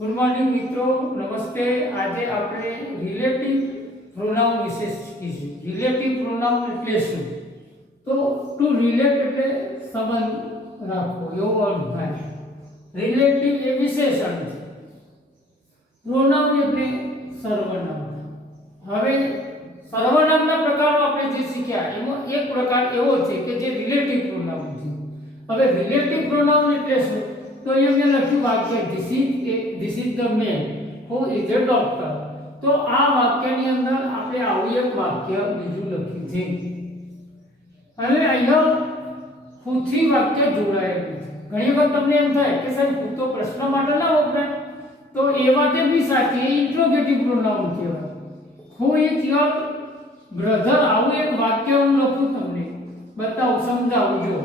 Good morning મિત્રો, નમસ્તે. આજે આપણે રિલેટિવ પ્રોનાઉન વિશે શીખીશું. રિલેટિવ પ્રોનાઉન એટલે શું? તો ટુ રિલેટ એટલે સંબંધ રાખવો એવો અર્થ થાય. રિલેટિવ એ વિશેષણ છે, પ્રોનાઉન એટલે સર્વનામ. હવે સર્વનામના પ્રકારો આપણે જે શીખ્યા એમાં એક પ્રકાર એવો છે કે જે રિલેટિવ પ્રોનાઉન છે. હવે રિલેટિવ પ્રોનાઉન એટલે શું? તો અહીંયા મેં લખ્યું વાક્ય this is the main who is a doctor. તો આ વાક્યની અંદર આપણે આવું એક વાક્ય બીજું લખ્યું છે અને અહીંયા હુથી વાક્ય જોડાયેલું છે. ઘણી વખત તમને એમ થાય કે સાહેબ હું તો પ્રશ્ન માટે ના વપરાય, તો એ વાતે બી સાચી, એ ઇન્ટ્રોગેટિવ પ્રોનાઉન કહેવાય. હુ ઇઝ યોર બ્રધર, આવું એક વાક્ય હું લખું, તમને બતાવું, સમજાવું. જો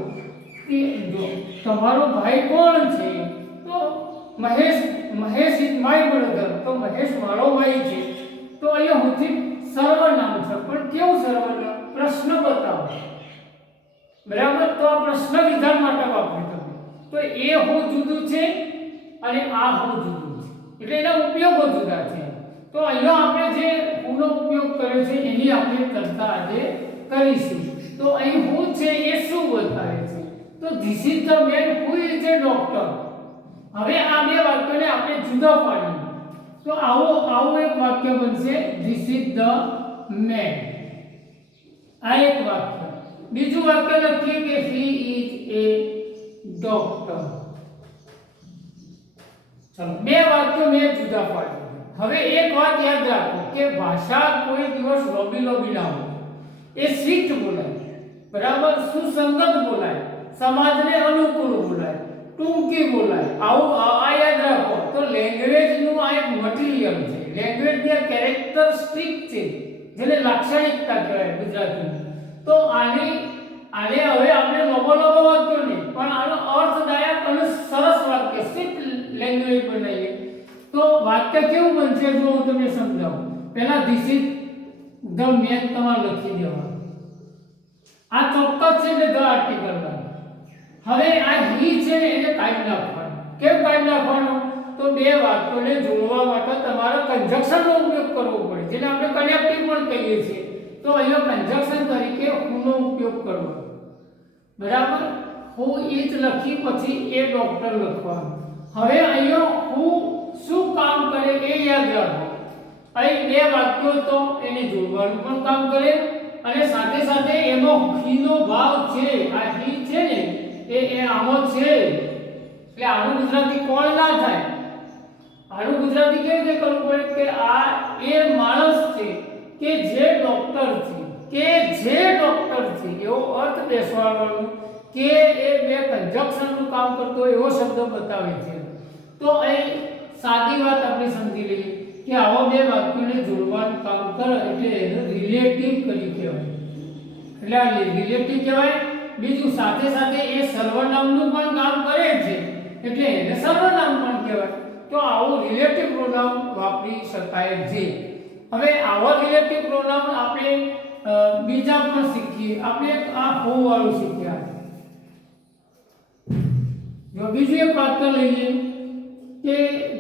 કે જો તમારો ભાઈ કોણ છે? તો મહેશ ઇઝ માય બ્રધર. તો મહેશ મારો ભાઈ છે. તો અહીંયા હુંથી સર્વનામ છે, પણ કેવું સર્વનામ? પ્રશ્ન બતાવો, બરાબર? તો આ પ્રશ્ન વિધાન માટે વાપર્યું તમે. તો એ હું જુદું છે અને આ હું જુદું છે, એટલે એના ઉપયોગો જુદા છે. તો અહીંયા આપણે જે હુંનો ઉપયોગ કર્યો છે એની આપણે ચર્ચા આજે કરીશું. તો અહીં હું છે એ શું બતાવે છે? તો this is the main who is a doctor. હવે આ બે વાક્યોને આપણે જુદા પાડીએ તો આવું એક વાક્ય બનશે, ધીસ ઇઝ ધ મેન. આ એક વાક્ય. બીજું વાક્ય લખીએ કે હી ઇઝ એ ડોક્ટર. ચલો, બે વાક્યો મેં જુદા પાડ્યા. હવે એક વાત યાદ રાખો કે ભાષા કોઈ દિવસ લોબી ના હોય. એ સ્વીટ બોલાય, બરાબર, સુસંગત બોલાય, સમાજને અનુકૂળ બોલાય, ટૂંકી બોલાય. આવું આ યાદ રાખો. તો લેંગ્વેજ નું આ એક મટીરીયલ છે. લેંગ્વેજ ની કેરેક્ટરિસ્ટિક છે, જેને લાક્ષણિકતા કહેવાય ગુજરાતીમાં. તો આને હવે આપણે લોબો વાક્યો નહીં, પણ આનો અર્થદાયક અને સરસ વાક્ય, સ્વીટ લેંગ્વેજ બનાવીએ તો વાક્ય કેવું બનશે જો હું તમને સમજાવું. પહેલા ધીસ ઇઝ ધ મેન તમારે લખી દેવાનું. આ ચોક્કસ છે એટલે ધ આર્ટિકલ બને. હવે આ હી છે ને એને કાઢી નાખવાનું. કેમ કાઢી નાખવાનું? તો બે વાક્યોને જોડવા માટે તમારે કન્જક્શનનો ઉપયોગ કરવો પડે, જેને આપણે કનેક્ટિવ પણ કહીએ છીએ. તો અહીંયા કન્જક્શન તરીકે હુનો ઉપયોગ કરવો, બરાબર. હુ ઇઝ લખી પછી એ ડોક્ટર લખવાનું. હવે અહીંયા હુ શું કામ કરે એ યાદ રાખો. અહીં બે વાક્યો તો એને જોડવાનું પણ કામ કરે અને સાથે સાથે એનો હી નો ભાવ છે. આ હી છે ને એ આમો છે, એટલે આનું ગુજરાતી કોણ ના થાય. આનું ગુજરાતી કેવી રીતે કરવું પડે કે આ એ માણસ છે કે જે ડોક્ટર છે, એવો અર્થ બેસવાનો કે એ બે કન્જક્શન નું કામ કરતો એવો શબ્દ બતાવે છે. તો અહીં સાદી વાત આપણે સમજી લઈએ કે આવા બે વાક્યોને જોડવાનું કામ કરે એટલે એને રિલેટિવ કરી કહેવાય. એટલે આ રિલેટિવ કહેવાય. બીજું સાથે સાથે એ સર્વનામનું પણ કામ કરે છે એટલે એને સર્વનામ પણ કહેવાય. તો આવું રિલેટિવ પ્રોનાઉન વાપરી શકાય છે. હવે આવા રિલેટિવ પ્રોનાઉન આપણે બીજા પણ શીખીએ. આપણે આ હુ વાળું શીખ્યા. જો બીજું એક વાક્ય લઈએ કે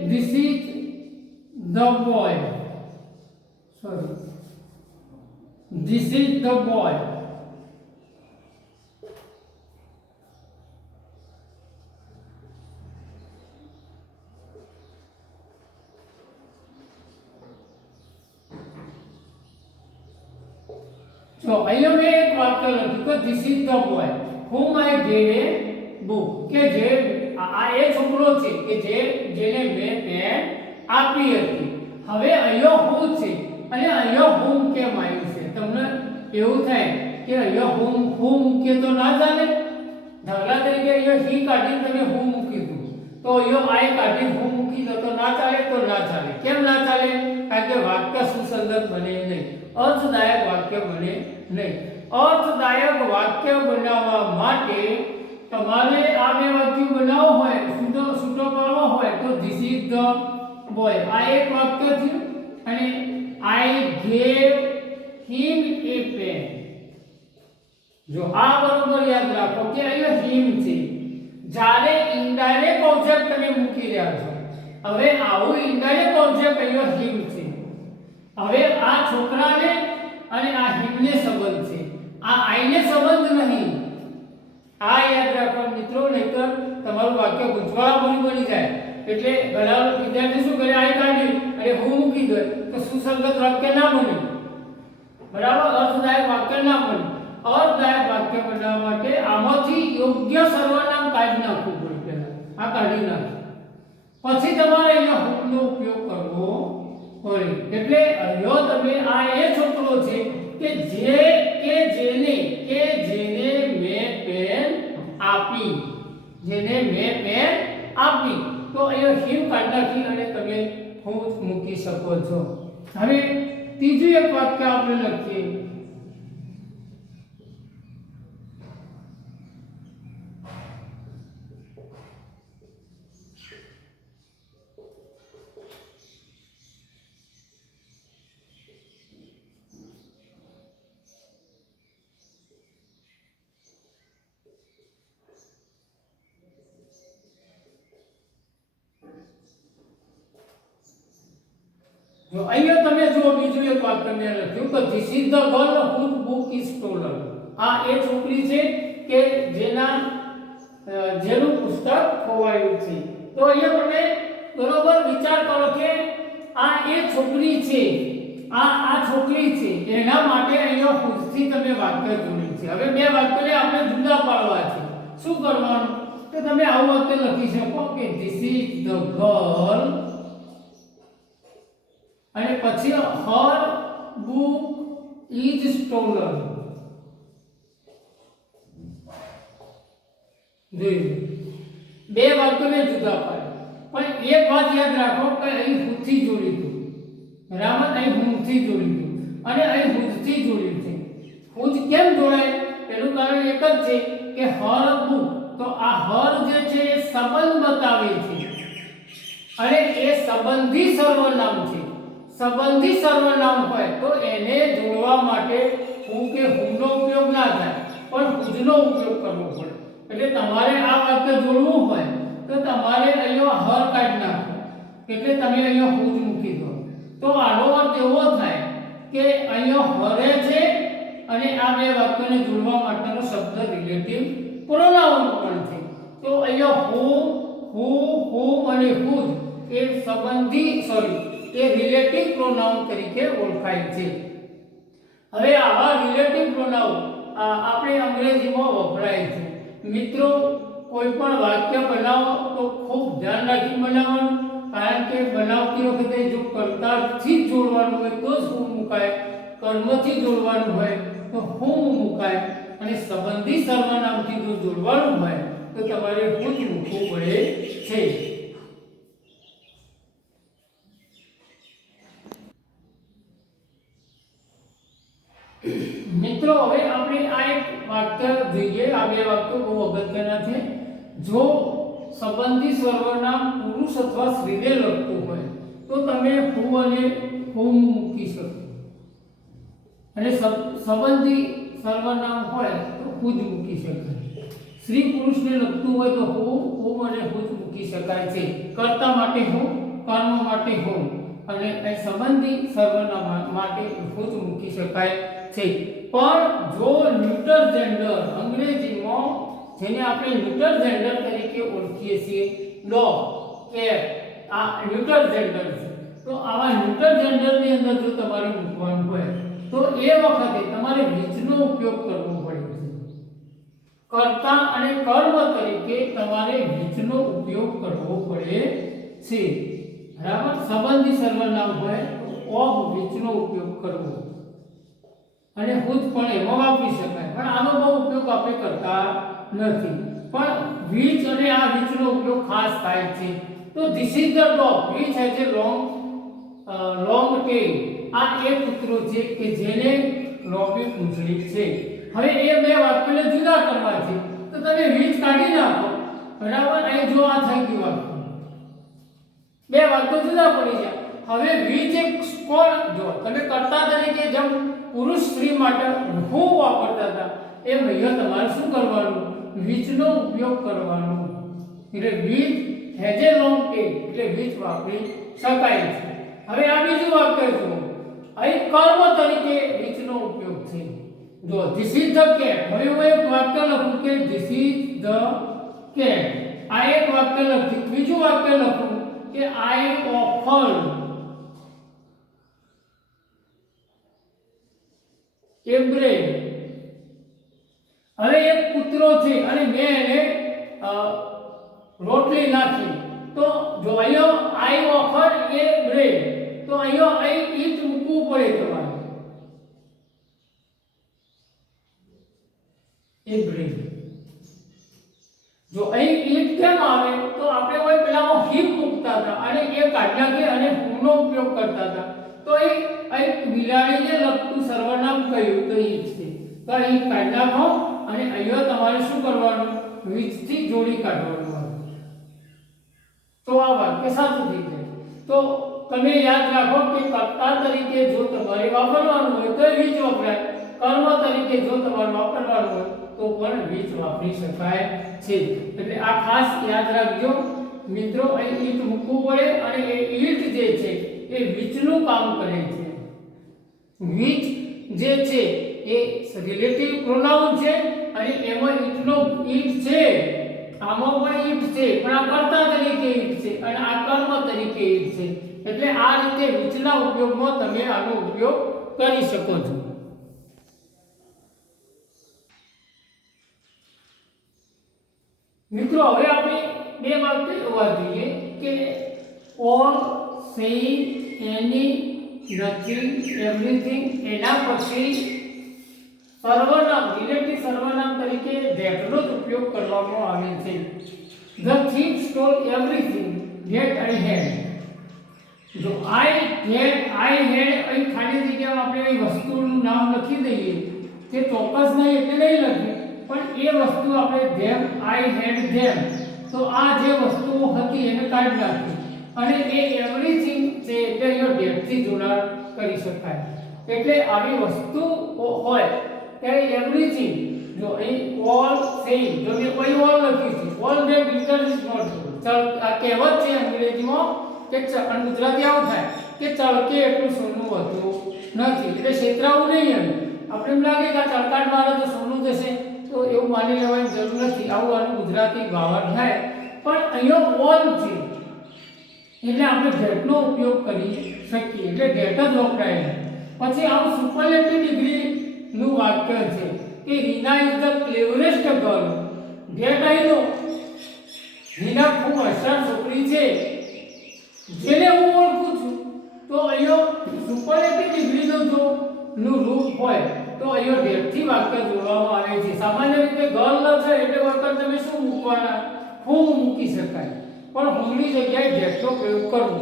this is the boy, this is the boy. So અહીંયા મેં એક વાક્ય લખ્યું કે this is the boy whom I gave a book, કે જે આ એ છોકરો છે કે જેને મેં પેન આપી હતી. હવે અહીંયા હું છે અને અહીંયા whom કેમ આવ્યું છે? તમને એવું થાય કે અહીંયા whom મૂકે તો ના ચાલે. દાખલા તરીકે અહીંયા he કાઢીને તમે whom મૂકી દો, તો અહીંયા I કાઢીને whom મૂકી દો તો ના ચાલે. તો ના ચાલે. કેમ ના ચાલે? કારણ કે વાક્ય સુસંગત બને નહીં, અર્થદાયક વાક્ય બને નહીં. અર્થદાયક વાક્ય બનાવવા માટે તમારે આ બે વાક્ય બનાવવો હોય, છૂટો પાડવો હોય તો ધીસ ઇઝ ધ બોય આ એક વાક્ય છે અને I gave him A pen. જો આ બરોબર યાદ રાખો કે અહીંયા હિમ છે. જ્યારે ઇનડાયરેક્ટ ઓબ્જેક્ટ તમે મૂકી રહ્યા છો હવે આવું ઇનડાયરેક્ટ ઓબ્જેક્ટ અહીંયા હિમ છે. હવે આ છોકરાને અને આ હિમને સંબંધ છે, આ આઈને સંબંધ નહીં. આ યાદ રાખો મિત્રો, નહીતર તમારું વાક્ય ગૂંચવાળાપૂર્ણ બની જાય. એટલે ઘણા વિદ્યાર્થી શું કરે, આઈ કાઢી અને હું મૂકી દે તો સુસંગત વાક્ય ના બને. બરાબર, અર્થદાયક વાક્ય ના બને. અર્થદાયક વાક્ય બનાવવા માટે આમાંથી યોગ્ય સર્વનામ કાઢી નાખવું પડે. પહેલા આ કાઢી નાખો, પછી તમારે અહીંયા હુમનો ઉપયોગ કરવો પડે. એટલે અહીંયા તમે આ એ છોકરો છે કે જેને મેં પેન આપી, જેને મેં પેન આપી, તો અહીંયા હિમ કાઢી નાખી અને તમે હું મૂકી શકો છો. હવે ત્રીજું એક વાક્ય આપણે લખીએ. જો અહીંયા તમે જો બીજું એક વાક્ય મેં લખ્યું કે this is the girl whose book is stolen. આ એ છોકરી છે કે જેનું પુસ્તક ખોવાયું છે. તો અહીંયા તમે બરોબર વિચાર કરો કે આ એ છોકરી છે, આ છોકરી છે, એના માટે અહીંયા હુઝથી તમે વાક્ય જોડ્યું છે. હવે બે વાક્યને આપણે જુદા પાડવા છે. શું કરવાનું? તો તમે આવું વાક્ય લખી શકો કે ધીસ ઇઝ ધ ગર્લ અને પછી her book is stolen. બે વાક્યોને જુદા પાડે, પણ એક વાત યાદ રાખો કે અહીં હુથી જોડી દો. બરાબર, અહીં હુથી જોડી દો અને અહીં હુથી જોડી છે. હુજ કેમ જોડાય? એનું કારણ એક જ છે કે her book, તો આ her જે છે એ સંબંધ બતાવે છે અને એ સંબંધી સર્વનામ છે. સંબંધી સર્વનામ હોય તો એને જોડવા માટે હું કે હુંનો ઉપયોગ ના થાય, પણ હુજનો ઉપયોગ કરવો પડે. એટલે તમારે આ વાક્ય જોડવું હોય તો તમારે અહીંયા હર કાઢી નાખો, એટલે તમે અહીંયા હુજ મૂકી દો. તો આનો અર્થ એવો થાય કે અહીંયા હરે છે અને આ બે વાક્યને જોડવા માટેનો શબ્દ રિલેટિવ પ્રોનાઉન પણ છે. તો અહીંયા હું અને હુજ એ સંબંધી એ રિલેટિવ પ્રોનાઉન તરીકે ઓળખાય છે. હવે આવા રિલેટિવ પ્રોનાઉન આપણે અંગ્રેજીમાં વપરાય છે. મિત્રો, કોઈ પણ વાક્ય બનાવો તો ખૂબ ધ્યાન રાખી બનાવવાનું, કારણ કે બનાવતી વખતે જો કર્તાથી જ જોડવાનું હોય તો જ હું મુકાય, કર્મથી જોડવાનું હોય તો હું મુકાય, અને સંબંધી સર્વનામથી જો જોડવાનું હોય તો તમારે હું જ મૂકવું પડે છે. મિત્રો, હવે આપણે આ એક વાક્ય જોઈએ. આ બે વાક્યો બહુ અગત્યના છે. જો સંબંધી સર્વનામ પુરુષ અથવા સ્ત્રીને લગતું હોય તો તમે હું અને હુમ મૂકી શકો, અને સંબંધી સર્વનામ હોય તો હુજ મૂકી શકાય. સ્ત્રી પુરુષને લગતું હોય તો હુમ અને હુજ મૂકી શકાય છે. કર્તા માટે હું, કર્મ માટે હુમ, અને સંબંધી સર્વનામ માટે હુજ મૂકી શકાય છે. પણ જો ન્યુટર જેન્ડર, અંગ્રેજીમાં જેને આપણે ન્યુટર જેન્ડર તરીકે ઓળખીએ છીએ, ડોગ, કેટ, આ ન્યુટર જેન્ડર છે. તો આવા ન્યુટર જેન્ડરની અંદર જો તમારે મૂકવાનું હોય તો એ વખતે તમારે વિચનો ઉપયોગ કરવો પડે છે. કર્તા અને કર્મ તરીકે તમારે વિચનો ઉપયોગ કરવો પડે છે. બરાબર, સંબંધી સર્વનામ હોય તો ઓફ વિચનો ઉપયોગ કરવો, અને હુજ પણ એમાં વાપરી શકાય, પણ આનો બહુ ઉપયોગ આપણે કરતા નથી. પણ વિચ અને આ વિચનો ઉપયોગ ખાસ થાય છે. તો this is the dog which has a long tail. આ એ કૂતરો છે કે જેને લોંબી પૂંછડી છે. હવે એ બે વાક્યોને જુદા કરવા છે તો તમે વિચ કાઢી નાખો. બરાબર, અહીં જો આ થઈ ગયું વાક્ય, બે વાક્યો જુદા પડી જાય. હવે વિચ એક કોણ, જો તમે કર્તા તરીકે જેમ પુરુષ સ્ત્રી માટે હું વાપરતા હતા એમ અહીંયા તમારે શું કરવાનું? વિચનો ઉપયોગ કરવાનો. એટલે વિચ હેઝ એ લોંગ એટલે which વાપરી શકાય છે. હવે આ બીજું વાક્ય જુઓ. અહીં કર્મ તરીકે which નો ઉપયોગ છે. જો this is the cat. હવે હું એક વાક્ય લખું કે this is the cat. આ એક વાક્ય લખું. બીજું વાક્ય લખું કે I offered a bread. હવે એક કૂતરો છે અને મેં એને રોટલી નાખી. તો જો અહીંયા I offered a bread, તો અહીંયા it મૂકવું પડે તમારે. એ bread. જો અહીં it કેમ આવે તો આપણે કોઈ પેલામાં him મૂકતા હતા અને એ કાઢી નાખી અને whoનો ઉપયોગ કરતા હતા. તો એ અહીં બિલાડીને લગતું સર્વનામ કહ્યું તો it છે. તો અહીં કાઢી નાખો અને અહીંયા તમારે શું કરવાનું? which થી જોડી કાઢવાનું. તો આ વાક્ય સાચું થઈ જાય. તો તમે યાદ રાખો કે કર્તા તરીકે જો તમારે વાપરવાનું હોય તો which વપરાય. કર્મ તરીકે જો તમારે વાપરવાનું હોય તો પણ which વાપરી શકાય છે. એટલે આ ખાસ યાદ રાખજો મિત્રો. અહીં it મૂકવું પડે અને એ it જે છે એ which નું કામ કરે છે. which જે છે એ રિલેટિવ પ્રોનાઉન છે અને એમાં it છે. આમાં પણ it છે પણ આ કર્તા તરીકે it છે અને આ કર્મ તરીકે it છે. એટલે આ રીતે which ના ઉપયોગમાં તમે આનો ઉપયોગ કરી શકો છો. મિત્રો હવે આપણે બે વાક્ય જોવા જોઈએ કે all, saying, any, nothing, everything એના પછી સર્વનામ રિલેટિવ સર્વનામ તરીકે that નો જ ઉપયોગ કરવામાં આવે છે. The thief stole everything that I had. જો I had અહીં ખાલી જગ્યામાં આપણે એ વસ્તુનું નામ લખી દઈએ કે ચોક્કસ નહીં એટલે નહીં લખીએ પણ એ વસ્તુ આપણે them, I had them, તો આ જે વસ્તુઓ હતી એને કાઢી નાખી અને એ એવરીથિંગ છે એટલે અહીંયા that થી જોડાણ કરી શકાય. એટલે આવી વસ્તુ હોય ત્યારે એવરીથિંગ. જો અહીં all, saying, જો મેં કોઈ all લખ્યું છે all that glitter is not gold. ચાલ આ કહેવત છે અંગ્રેજીમાં કે અને ગુજરાતી આવું થાય કે ચળકે એટલું સોનું હતું નથી. એટલે છેતરાવું નહીં. આપણે એમ લાગે કે આ ચળકાટ મારે તો સોનું જશે તો એવું માની લેવાની જરૂર નથી. આવું આનું ગુજરાતી ભાવાર્થ થાય પણ અહીંયા all છે એટલે આપણે that નો ઉપયોગ કરી શકીએ. એટલે that જ વપરાય. પછી આવું સુપરલેટિવ ડિગ્રી નું વાક્ય છે કે Reena is the cleverest girl. that I know. Reena ખૂબ હોશિયાર છોકરી છે જેને હું ઓળખું છું. તો અહીંયા સુપરલેટિવ ડિગ્રીનો જો નું રૂપ હોય તો અહીંયા that થી વાક્ય જોડવામાં આવે છે. સામાન્ય રીતે ગર્લ છે એટલે વખત તમે શું મૂકવાના? whom મૂકી શકાય પણ whomની જગ્યાએ that નો પ્રયોગ કરવો.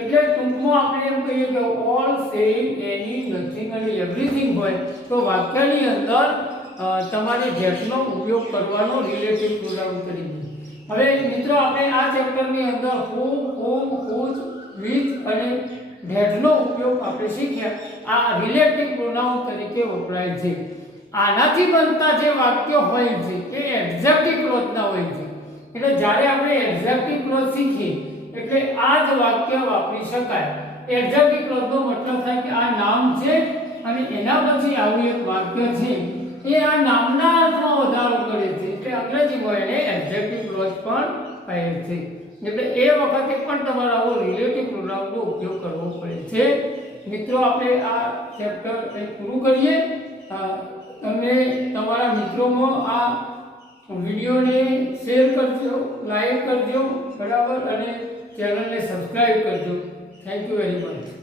એટલે ટૂંકમાં આપણે એમ કહીએ કે all, saying, any, nothing અને everything હોય તો વાક્યની અંદર તમારે that નો ઉપયોગ કરવાનો રિલેટિવ પ્રોનાઉન તરીકે. હવે મિત્રો આપણે આ ચેપ્ટરની અંદર who, whom, whose, which અને that નો ઉપયોગ આપણે શીખ્યા. આ રિલેટિવ પ્રોનાઉન તરીકે વપરાય છે. આનાથી બનતા જે વાક્યો હોય છે એ એડજેક્ટિવ ક્લોઝના હોય છે. એટલે જ્યારે આપણે એડજેક્ટિવ ક્લોઝ શીખીએ એટલે આ જ વાક્ય વાપરી શકાય. એડજેક્ટિવ ક્લોઝનો મતલબ થાય કે આ નામ છે અને એના પછી આવું એક વાક્ય છે એ આ નામના અર્થમાં વધારો કરે છે. એટલે અંગ્રેજીમાં એને એડજેક્ટિવ ક્લોઝ પણ કહે છે. એટલે એ વખતે પણ તમારે આવો રિલેટિવ પ્રોનાઉનનો ઉપયોગ કરવો પડે છે. મિત્રો આપણે આ ચેપ્ટર પૂરું કરીએ. તમે તમારા મિત્રોમાં આ વિડીયોને શેર કરજો, લાઈક કરજો, બરાબર, અને ચેનલને સબસ્ક્રાઇબ કરજો. Thank you very much.